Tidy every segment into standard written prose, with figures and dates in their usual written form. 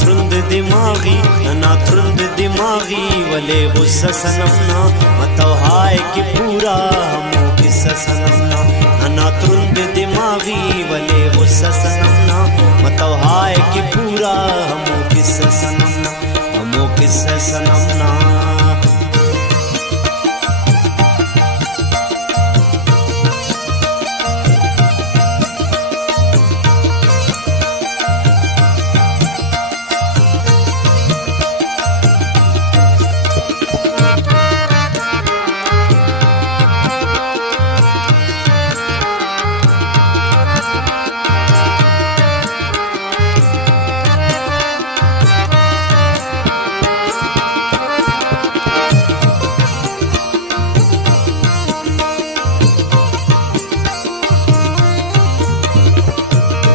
थ्रुंद दिमागी नना थ्रुंद दिमागी वले गुस्सा सनमना मतलब हाय कि पूरा हमो किस्सा सनमना नना थ्रुंद दिमागी वले गुस्सा सनमना मतलब हाय कि पूरा हमो किस्सा सनमना हमो किस्सा सनमना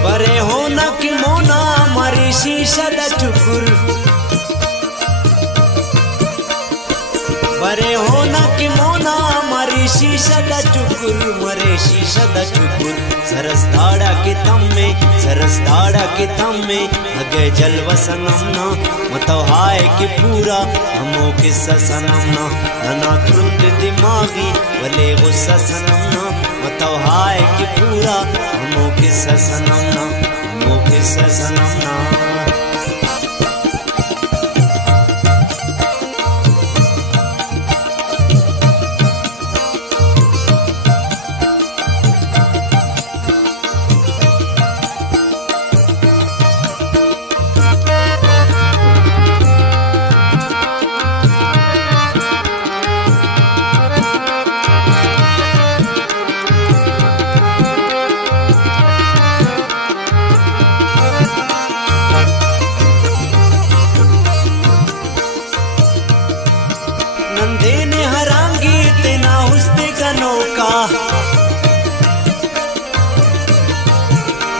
बरे होना कि मोना मारी शीशा दा चुकुर बरे होना कि मोना मारी शीशा दा चुकुर मरे शीशा दा चुकुर सरस दाड़ा के तम में अगे जलवा सनमना मतलब हाय कि पूरा हमो किस्सा सनमना नना थ्रुंद दिमागी वले गुस्सा सनमना मतलब हाय कि पूरा हमो किस्सा सनमना हमो किस्सा सनमना नंदे ने हरांगी तेना हुस्ते कनोका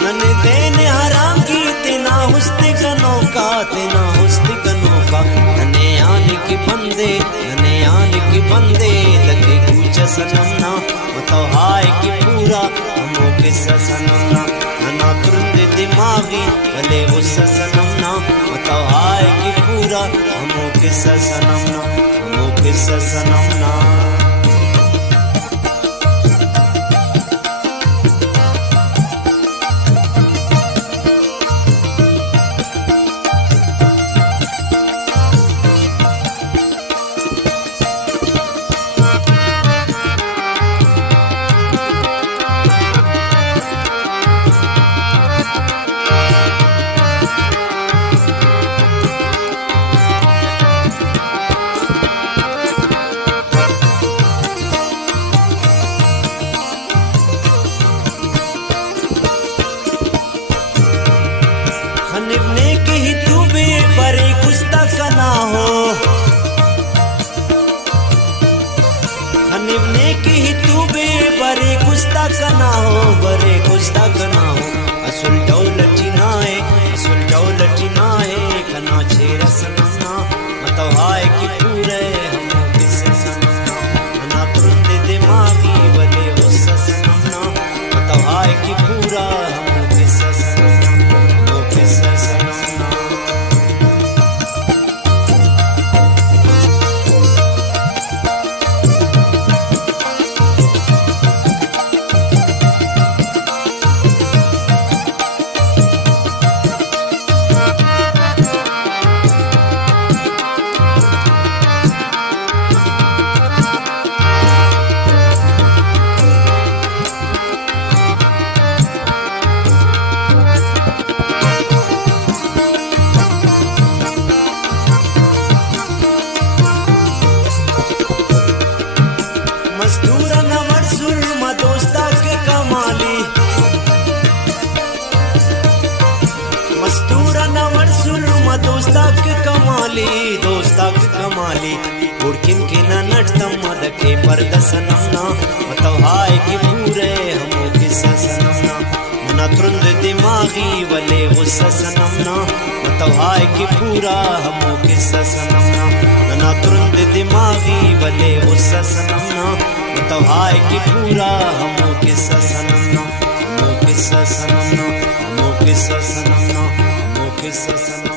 नंदे ने हरांगी तेना हुस्ते कनोका नने आने की बंदे लगे कुछ सनमना मतलब हाय कि पूरा हमो किस्सा सनमना नना थ्रुंद दिमागी भले गुस्सा सनमना मतलब हाय कि पूरा हमो किस्सा सनमना हमो किस्सा सनमना निवने के ही तू भी बरे कुस्ता कना हो निवने के ही तू भी बरे कुस्ता कना हो असुल दौलती नाए कना छेर सनमना मतलब हाय कि पूरे हमो किस्सा सनमना नना थ्रुंद दिमागी वले गुस्सा सनमना मतलब हाय कि पूरा हमो किस्सा सनमना हमो किस्सा सनमना मस्तूरा नवर सुरमा दोस्ता के कमाली मस्तूरा नवर सुरमा दोस्ता के कमाली उड़किन के न नटतम मद के पर्दा सनमना मतलब हाय कि पूरे हमो किस्सा सनमना नना थ्रुंद दिमागी वले गुस्सा सनमना मतलब हाय कि पूरा हमो किस्सा सनमना नना थ्रुंद दिमागी वले गुस्सा सनमना मतलब हाय कि पूरा हमो किस्सा सनमना हमो किस्सा सनमना हमो किस्सा सनमना हमो किस्सा सनमना